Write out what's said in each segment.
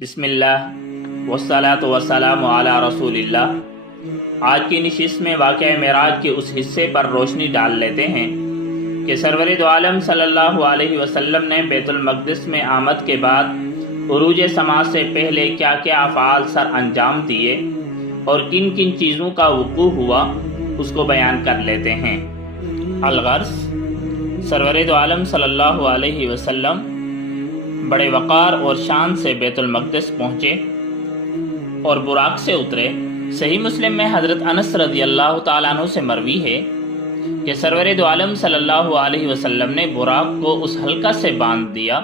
بسم اللہ والصلاۃ والسلام علی رسول اللہ۔ آج کی نشست میں واقعہ معراج کے اس حصے پر روشنی ڈال لیتے ہیں کہ سرور دو عالم صلی اللہ علیہ وسلم نے بیت المقدس میں آمد کے بعد عروج سما سے پہلے کیا کیا افعال سر انجام دیے اور کن کن چیزوں کا وقوع ہوا، اس کو بیان کر لیتے ہیں۔ الغرض، سرور دو عالم صلی اللہ علیہ وسلم بڑے وقار اور شان سے بیت المقدس پہنچے اور براق سے اترے۔ صحیح مسلم میں حضرت انس رضی اللہ تعالیٰ عنہ سے مروی ہے کہ سرور دو عالم صلی اللہ علیہ وسلم نے براق کو اس حلقہ سے باندھ دیا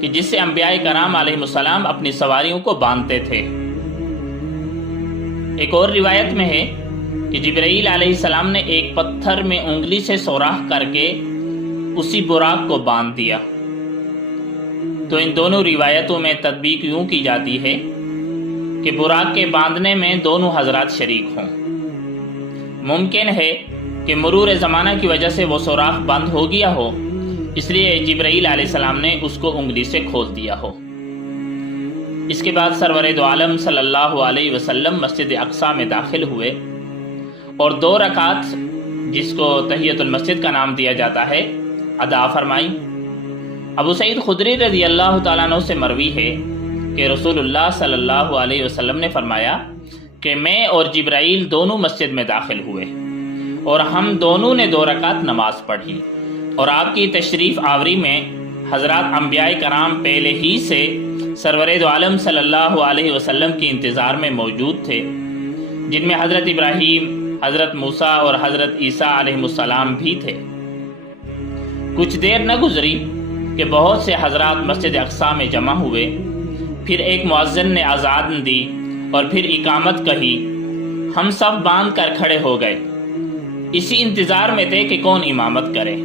کہ جس سے انبیاء کرام علیہ السلام اپنی سواریوں کو باندھتے تھے۔ ایک اور روایت میں ہے کہ جبرائیل علیہ السلام نے ایک پتھر میں انگلی سے سوراخ کر کے اسی براق کو باندھ دیا۔ تو ان دونوں روایتوں میں تطبیق یوں کی جاتی ہے کہ براق کے باندھنے میں دونوں حضرات شریک ہوں۔ ممکن ہے کہ مرور زمانہ کی وجہ سے وہ سوراخ بند ہو گیا ہو، اس لیے جبرائیل علیہ السلام نے اس کو انگلی سے کھول دیا ہو۔ اس کے بعد سرور دو عالم صلی اللہ علیہ وسلم مسجد اقصی میں داخل ہوئے اور 2 رکعت، جس کو تحیۃ المسجد کا نام دیا جاتا ہے، ادا فرمائی۔ ابو سعید خدری رضی اللہ تعالیٰ عنہ سے مروی ہے کہ رسول اللہ صلی اللہ علیہ وسلم نے فرمایا کہ میں اور جبرائیل دونوں مسجد میں داخل ہوئے اور ہم دونوں نے 2 رکعت نماز پڑھی، اور آپ کی تشریف آوری میں حضرات انبیاء کرام پہلے ہی سے سرور دو عالم صلی اللہ علیہ وسلم کے انتظار میں موجود تھے، جن میں حضرت ابراہیم، حضرت موسیٰ اور حضرت عیسیٰ علیہ السلام بھی تھے۔ کچھ دیر نہ گزری کہ بہت سے حضرات مسجد اقصی میں جمع ہوئے، پھر ایک مؤذن نے اذان دی اور پھر اقامت کہی۔ ہم سب باندھ کر کھڑے ہو گئے، اسی انتظار میں تھے کہ کون امامت کرے۔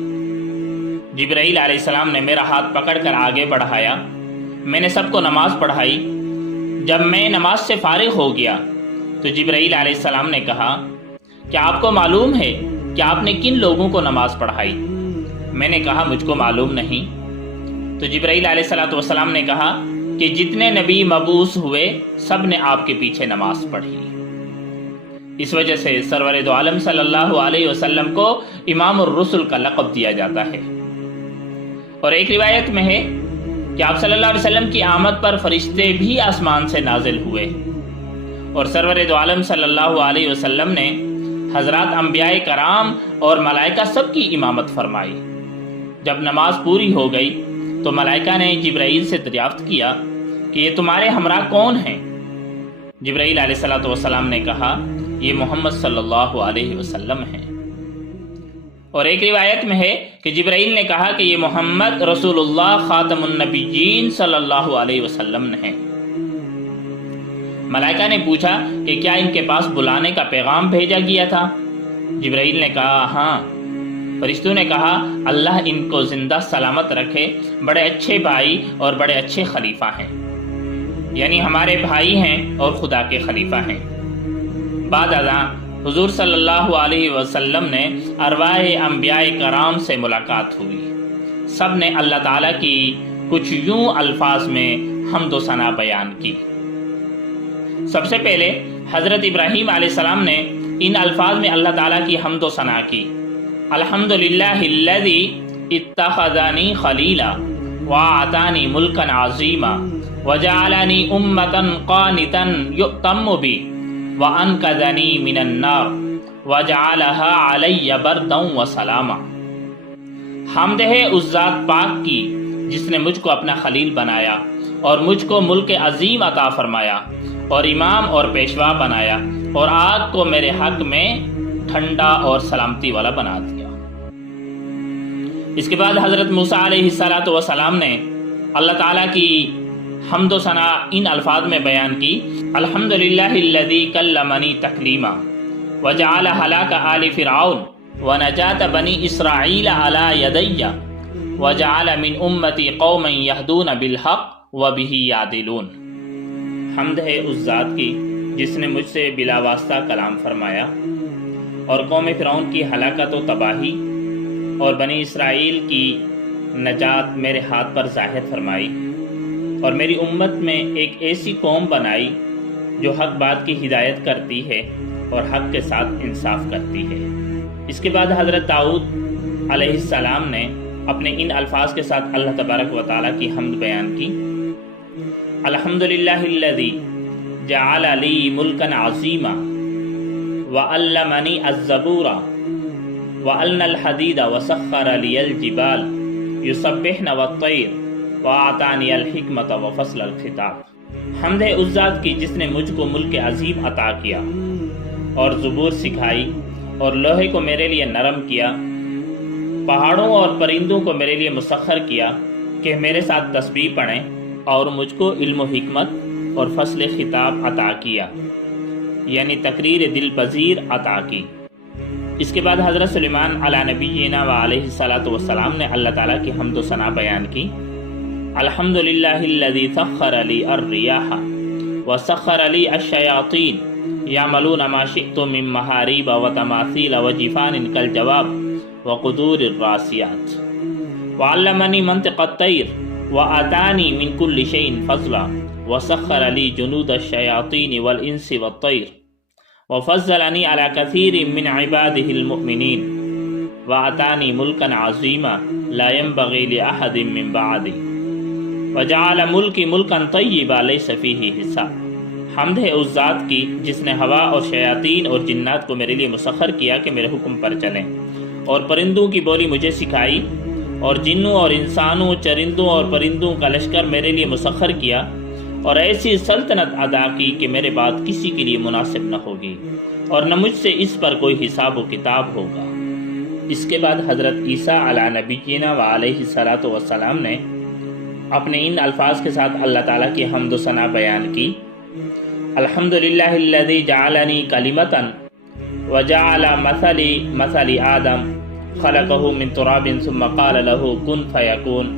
جبرائیل علیہ السلام نے میرا ہاتھ پکڑ کر آگے بڑھایا، میں نے سب کو نماز پڑھائی۔ جب میں نماز سے فارغ ہو گیا تو جبرائیل علیہ السلام نے کہا، کیا آپ کو معلوم ہے کہ آپ نے کن لوگوں کو نماز پڑھائی؟ میں نے کہا، مجھ کو معلوم نہیں۔ تو جبرائیل علیہ السلام نے کہا کہ جتنے نبی مبعوث ہوئے سب نے آپ کے پیچھے نماز پڑھی۔ اس وجہ سے سرور دو عالم صلی اللہ علیہ وسلم کو امام الرسل کا لقب دیا جاتا ہے۔ اور ایک روایت میں ہے کہ آپ صلی اللہ علیہ وسلم کی آمد پر فرشتے بھی آسمان سے نازل ہوئے، اور سرور دو عالم صلی اللہ علیہ وسلم نے حضرات انبیاء کرام اور ملائکہ سب کی امامت فرمائی۔ جب نماز پوری ہو گئی تو ملائکہ نے جبرائیل سے دریافت کیا کہ یہ تمہارے ہمراہ کون ہیں؟ جبرائیل علیہ السلام نے کہا، یہ محمد صلی اللہ علیہ وسلم ہیں۔ اور ایک روایت میں ہے کہ جبرائیل نے کہا کہ یہ محمد رسول اللہ خاتم النبیین صلی اللہ علیہ وسلم ہیں۔ ملائکہ نے پوچھا کہ کیا ان کے پاس بلانے کا پیغام بھیجا گیا تھا؟ جبرائیل نے کہا، ہاں۔ فرشتوں نے کہا، اللہ ان کو زندہ سلامت رکھے، بڑے اچھے بھائی اور بڑے اچھے خلیفہ ہیں، یعنی ہمارے بھائی ہیں اور خدا کے خلیفہ ہیں۔ بعد ازاں حضور صلی اللہ علیہ وسلم نے ارواح انبیاء کرام سے ملاقات ہوئی۔ سب نے اللہ تعالیٰ کی کچھ یوں الفاظ میں حمد و ثنا بیان کی۔ سب سے پہلے حضرت ابراہیم علیہ السلام نے ان الفاظ میں اللہ تعالیٰ کی حمد و ثنا کی، الحمدللہ الذی اتخذنی خلیلا وآتانی ملکا عظیما وجعلنی امتا قانتا یؤتم بی وانقذنی من النار وجعلها علی بردا وسلاما۔ حمد ہے اس ذات پاک کی جس نے مجھ کو اپنا خلیل بنایا اور مجھ کو ملک عظیم عطا فرمایا اور امام اور پیشوا بنایا اور آگ کو میرے حق میں ٹھنڈا اور سلامتی والا بنا دیا۔ اس کے بعد حضرت موسیٰ علیہ السلام نے اللہ تعالیٰ کی حمد و ثنا ان الفاظ میں بیان کی، الحمدللہ الذی کلمنی تکلیما وجعل ہلاک آل فرعون ونجات بنی اسرائیل علی یدی وجعل من امتی قوما یہدون بالحق وبہ یعدلون۔ حمد ہے اس ذات کی جس نے مجھ سے بلا واسطہ کلام فرمایا اور قوم فرعون کی ہلاکت و تباہی اور بنی اسرائیل کی نجات میرے ہاتھ پر ظاہر فرمائی، اور میری امت میں ایک ایسی قوم بنائی جو حق بات کی ہدایت کرتی ہے اور حق کے ساتھ انصاف کرتی ہے۔ اس کے بعد حضرت داؤد علیہ السلام نے اپنے ان الفاظ کے ساتھ اللہ تبارک و تعالیٰ کی حمد بیان کی۔ الحمدللہ الذی جعل لی ملکا عظیما وعلمنی الزبور وعلن الحدید وسخر لی الجبال یسبحن والطیر وآتانی الحکمت وفصل الخطاب۔ حمد ہے اس ذات کی جس نے مجھ کو ملک عظیم عطا کیا اور زبور سکھائی اور لوہے کو میرے لیے نرم کیا، پہاڑوں اور پرندوں کو میرے لیے مسخر کیا کہ میرے ساتھ تسبیح پڑھیں، اور مجھ کو علم و حکمت اور فصل خطاب عطا کیا، یعنی تقریر دل پذیر عطا کی۔ اس کے بعد حضرت سلیمان علی نبینا و علیہ الصلاۃ والسلام نے اللہ تعالیٰ کی حمد و ثنا بیان کی۔ الحمدللہ الذی سخر لی الریاح وسخر لی الشیاطین یعملون ما شئت من محاریب وتماثیل وجفان کالجواب وقدور الراسیات وعلمنی منطق الطیر وآتانی من کل شیء فضلا وسخر لی جنود الشیاطین والانس والطیر وفضلنی علی کثیر من عباده المؤمنین وآتانی ملکا عظیما لا ينبغی لأحد من بعدی وجعل ملکی ملکا طیبا لیس فیہ حساب۔ حمد ہے اس ذات کی جس نے ہوا اور شیاطین اور جنات کو میرے لیے مسخر کیا کہ میرے حکم پر چلیں، اور پرندوں کی بولی مجھے سکھائی، اور جنوں اور انسانوں، چرندوں اور پرندوں کا لشکر میرے لیے مسخر کیا، اور ایسی سلطنت ادا کی کہ میرے بعد کسی کے لیے مناسب نہ ہوگی، اور نہ مجھ سے اس پر کوئی حساب و کتاب ہوگا۔ اس کے بعد حضرت عیسیٰ علی نبینا و علیہ الصلاۃ والسلام نے اپنے ان الفاظ کے ساتھ اللہ تعالیٰ کی حمد و ثنا بیان کی۔ الحمدللہ الذی جعلنی کلمۃ وجعل مثلی مثل آدم خلقہ من تراب ثم قال له کن فیکون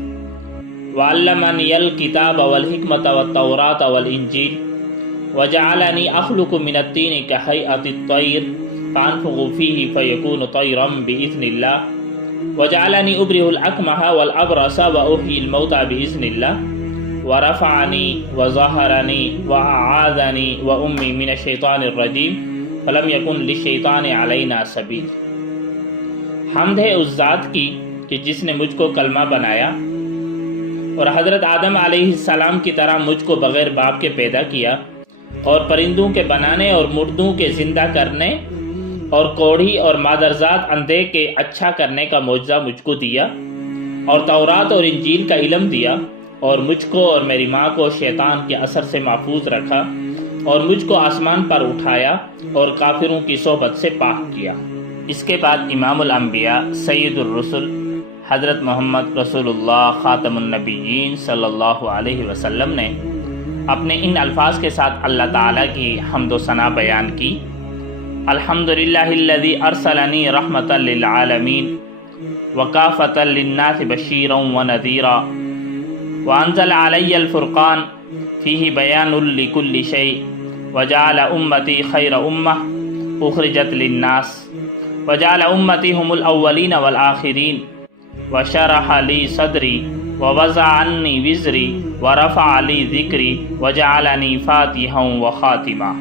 وعلمنی الکتاب والحکمت والتوراۃ والانجیل وجعلنی اخلق من الطین کہیئۃ الطیر فانفخ فیہ فیکون طیرا بإذن اللہ وجعلنی ابرئ الاکمہ والابرص واحیی الموتى بإذن اللہ ورفعنی وظہرنی وأعاذنی وأمی من الشیطان الرجیم فلم یکن للشیطان علینا سبیل۔ حمد ہے اس ذات کی کہ جس نے مجھ کو کلمہ بنایا اور حضرت آدم علیہ السلام کی طرح مجھ کو بغیر باپ کے پیدا کیا، اور پرندوں کے بنانے اور مردوں کے زندہ کرنے اور کوڑھی اور مادرزاد اندھے کے اچھا کرنے کا معجزہ مجھ کو دیا، اور تورات اور انجیل کا علم دیا، اور مجھ کو اور میری ماں کو شیطان کے اثر سے محفوظ رکھا، اور مجھ کو آسمان پر اٹھایا اور کافروں کی صحبت سے پاک کیا۔ اس کے بعد امام الانبیاء سید الرسل حضرت محمد رسول اللہ خاتم النبیین صلی اللہ علیہ وسلم نے اپنے ان الفاظ کے ساتھ اللہ تعالیٰ کی حمد و ثنا بیان کی۔ الحمدللہ الذی ارسلنی رحمتا للعالمین وکافتا للناس بشیرا ونذیرا وانزل علی الفرقان فیہ بیان لکل شیء وجعل امتی خیر امہ اخرجت للناس وجعل امتی هم الاولین والآخرین وشرح لی صدری ووضع عنی وزری ورفع لی ذکری وجعلنی فاتحا وخاتما۔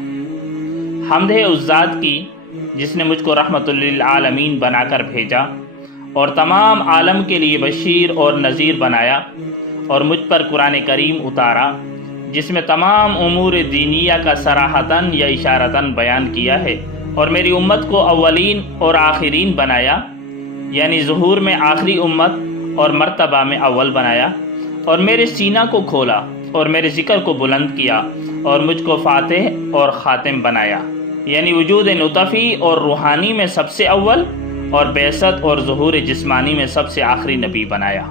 حمد ہے اس ذات کی جس نے مجھ کو رحمت للعالمین بنا کر بھیجا اور تمام عالم کے لیے بشیر اور نذیر بنایا، اور مجھ پر قرآن کریم اتارا جس میں تمام امور دینیہ کا صراحتاً یا اشارتاً بیان کیا ہے، اور میری امت کو اولین اور آخرین بنایا، یعنی ظہور میں آخری امت اور مرتبہ میں اول بنایا، اور میرے سینہ کو کھولا اور میرے ذکر کو بلند کیا، اور مجھ کو فاتح اور خاتم بنایا، یعنی وجود نطفی اور روحانی میں سب سے اول، اور بعثت اور ظہور جسمانی میں سب سے آخری نبی بنایا۔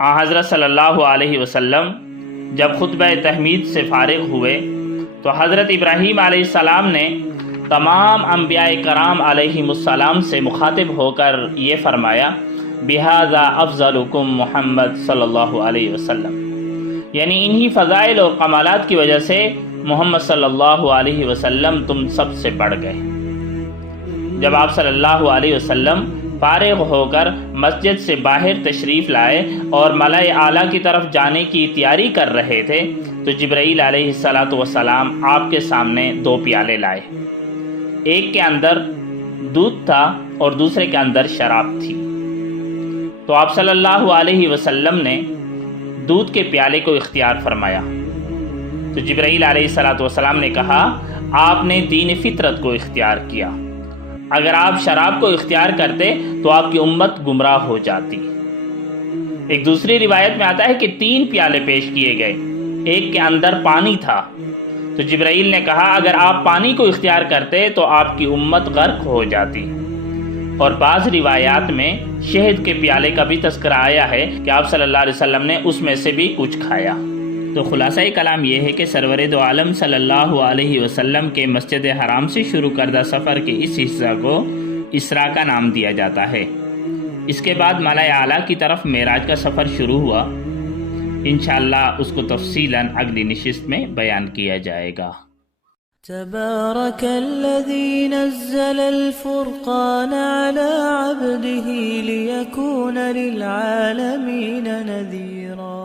حضرت صلی اللہ علیہ وسلم جب خطبہ تحمید سے فارغ ہوئے تو حضرت ابراہیم علیہ السلام نے تمام انبیاء کرام علیہم السلام سے مخاطب ہو کر یہ فرمایا، بہذا افضلکم محمد صلی اللہ علیہ وسلم، یعنی انہی فضائل اور کمالات کی وجہ سے محمد صلی اللہ علیہ وسلم تم سب سے بڑھ گئے۔ جب آپ صلی اللہ علیہ وسلم فارغ ہو کر مسجد سے باہر تشریف لائے اور ملائے اعلیٰ کی طرف جانے کی تیاری کر رہے تھے تو جبرائیل علیہ السلام آپ کے سامنے 2 پیالے لائے، ایک کے اندر دودھ تھا اور دوسرے کے اندر شراب تھی۔ تو آپ صلی اللہ علیہ وسلم نے دودھ کے پیالے کو اختیار فرمایا۔ تو جبرائیل علیہ السلام نے کہا آپ نے دین فطرت کو اختیار کیا، اگر آپ شراب کو اختیار کرتے تو آپ کی امت گمراہ ہو جاتی۔ ایک دوسری روایت میں آتا ہے کہ 3 پیالے پیش کیے گئے، ایک کے اندر پانی تھا۔ تو جبرائیل نے کہا اگر آپ پانی کو اختیار کرتے تو آپ کی امت غرق ہو جاتی۔ اور بعض روایات میں شہد کے پیالے کا بھی تذکرہ آیا ہے کہ آپ صلی اللہ علیہ وسلم نے اس میں سے بھی کچھ کھایا۔ تو خلاصہ کلام یہ ہے کہ سرور دو عالم صلی اللہ علیہ وسلم کے مسجد حرام سے شروع کردہ سفر کے اس حصہ کو اسراء کا نام دیا جاتا ہے۔ اس کے بعد ملائے اعلیٰ کی طرف معراج کا سفر شروع ہوا، انشاءاللہ اس کو تفصیلاً اگلی نشست میں بیان کیا جائے گا۔ تبارك الذي نزل الفرقان على عبده ليكون للعالمين نذيرا